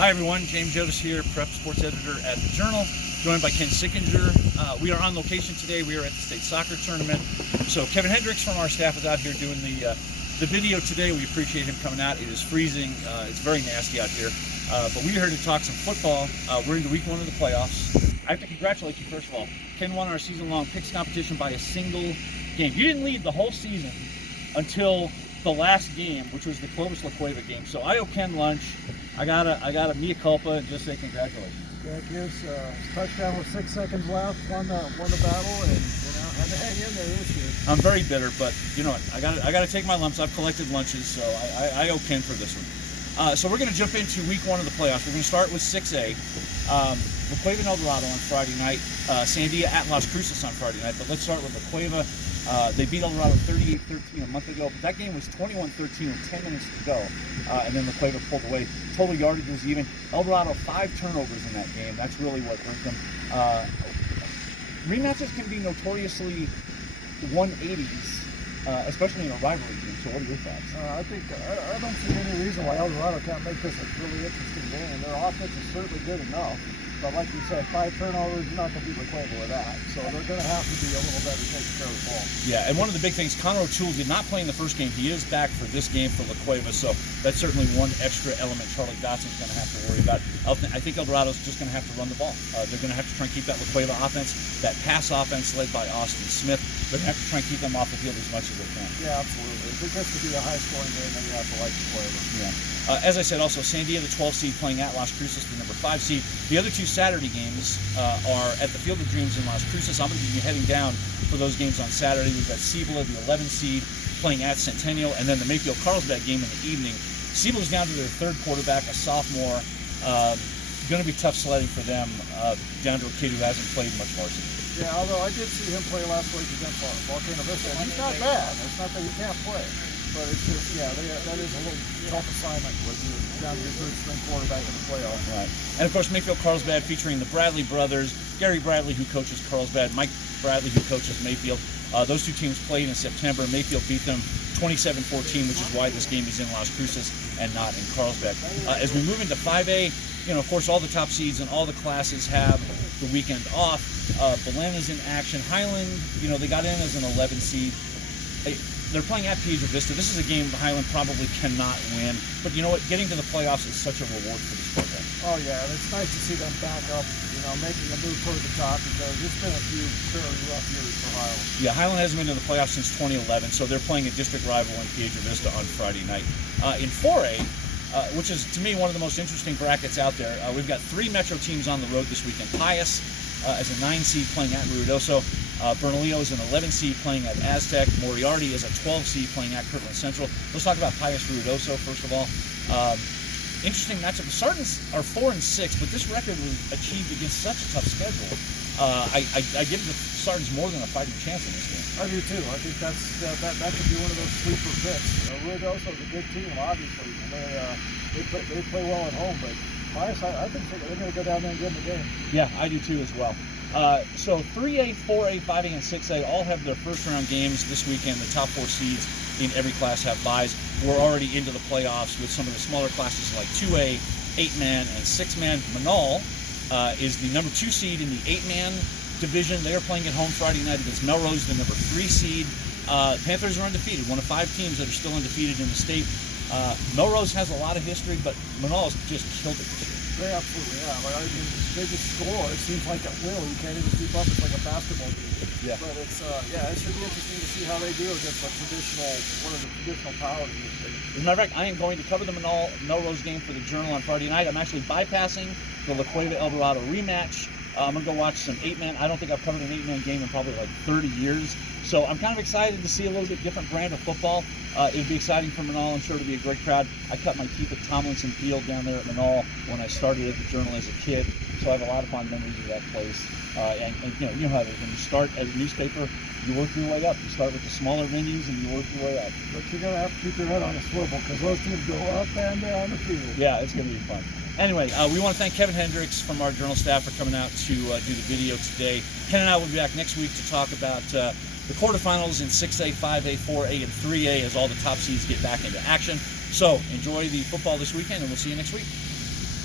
Hi everyone, James Yodice here, Prep Sports Editor at the Journal, joined by Ken Sickenger. We are on location today. We are at the state soccer tournament. So Kevin Hendricks from our staff is out here doing the video today. We appreciate him coming out. It is freezing. It's very nasty out here. But we're here to talk some football. We're into week 1 of the playoffs. I have to congratulate you first of all. Ken won our season-long picks competition by a single game. You didn't lead the whole season until the last game, which was the Clovis-La Cueva game. So I owe Ken lunch. I got a mea culpa and just say congratulations. Thank you. Touchdown with 6 seconds left. Won the battle, and had to hang in there this year. I'm very bitter, but you know what? I got to take my lumps. I've collected lunches, so I owe Ken for this one. So we're going to jump into week 1 of the playoffs. We're going to start with 6A. La Cueva and El Dorado on Friday night. Sandia at Las Cruces on Friday night. But let's start with La Cueva. They beat El Dorado 38-13 a month ago, but that game was 21-13 with 10 minutes to go, and then La Cueva pulled away. Total yardage was even. El Dorado 5 turnovers in that game. That's really what hurt them. Rematches can be notoriously 180s, especially in a rivalry game. So what are your thoughts? I don't see any reason why El Dorado can't make this a really interesting game. Their offense is certainly good enough. But like you said, 5 turnovers, you're not going to beat La Cueva with that. So they're going to have to be a little better taking care of the ball. Yeah, and one of the big things, Connor O'Toole did not play in the first game. He is back for this game for La Cueva, so that's certainly one extra element Charlie Dotson's going to have to worry about. I think El Dorado's just going to have to run the ball. They're going to have to try and keep that La Cueva offense, that pass offense led by Austin Smith. They're going to have to try and keep them off the field as much as they can. Yeah, absolutely. If it gets to be a high-scoring game, then you have to like La Cueva. Yeah. As I said, also, Sandia, the 12 seed, playing at Las Cruces, the number 5 seed. The other 2 Saturday games are at the Field of Dreams in Las Cruces. I'm going to be heading down for those games on Saturday. We've got Cibola, the 11 seed, playing at Centennial, and then the Mayfield-Carlsbad game in the evening. Cibola's down to their 3rd quarterback, a sophomore. Going to be tough sledding for them, down to a kid who hasn't played much varsity. Yeah, although I did see him play last week against Volcano Vista, and he's not bad. It's not that he can't play. But it's just, that is a little tough assignment with you down to your 3rd string quarterback in the playoffs. Right. And of course, Mayfield-Carlsbad featuring the Bradley brothers, Gary Bradley, who coaches Carlsbad, Mike Bradley, who coaches Mayfield. Those 2 teams played in September. Mayfield beat them 27-14, which is why this game is in Las Cruces and not in Carlsbad. As we move into 5A, of course, all the top seeds and all the classes have the weekend off. Belena's in action. Highland, they got in as an 11 seed. They're playing at Piedra Vista. This is a game Highland probably cannot win. But you know what? Getting to the playoffs is such a reward for this program. Oh, yeah. And it's nice to see them back up, making a move toward the top, because it's been a few fairly rough years for Highland. Yeah, Highland hasn't been to the playoffs since 2011, so they're playing a district rival in Piedra Vista on Friday night. In 4A, which is, to me, one of the most interesting brackets out there, we've got 3 Metro teams on the road this weekend. Pius as a 9 seed playing at Ruidoso. Bernalillo is an 11 seed playing at Aztec. Moriarty is a 12 seed playing at Kirtland Central. Let's talk about Pius Ruidoso first of all. Interesting matchup. The Sardins are 4-6, but this record was achieved against such a tough schedule. I give the Sardins more than a fighting chance in this game. I do too. I think that could be one of those sleeper picks. Ruidoso is a good team, obviously. They play well at home, but Pius, I think they're going to go down there and get in the game. Yeah, I do too as well. So 3A, 4A, 5A, and 6A all have their first round games this weekend. The top 4 seeds in every class have byes. We're already into the playoffs with some of the smaller classes like 2A, 8-man, and 6-man. Manal is the number 2 seed in the 8-man division. They are playing at home Friday night against Melrose, the number 3 seed. Panthers are undefeated, one of 5 teams that are still undefeated in the state. Melrose has a lot of history, but Manal's just killed it this year. They absolutely have. They just score. It seems like at will. You can't even keep up. It's like a basketball game. Yeah. But it's it should be interesting to see how they do against one of the traditional powers in the state. As a matter of fact, I am going to cover the Melrose game for the Journal on Friday night. I'm actually bypassing the La Cueva El Dorado rematch. I'm going to go watch some 8-man. I don't think I've covered an 8-man game in probably like 30 years. So I'm kind of excited to see a little bit different brand of football. It'll be exciting for Manal. I'm sure it'll be a great crowd. I cut my teeth at Tomlinson Field down there at Manal when I started at the Journal as a kid. So I have a lot of fond memories of that place. And you know how it is. When you start as a newspaper, you work your way up. You start with the smaller venues and you work your way up. But you're going to have to keep your head on a swivel because those teams go up and down the field. Yeah, it's going to be fun. Anyway, we want to thank Kevin Hendricks from our Journal staff for coming out to do the video today. Ken and I will be back next week to talk about the quarterfinals in 6A, 5A, 4A, and 3A as all the top seeds get back into action. So enjoy the football this weekend, and we'll see you next week.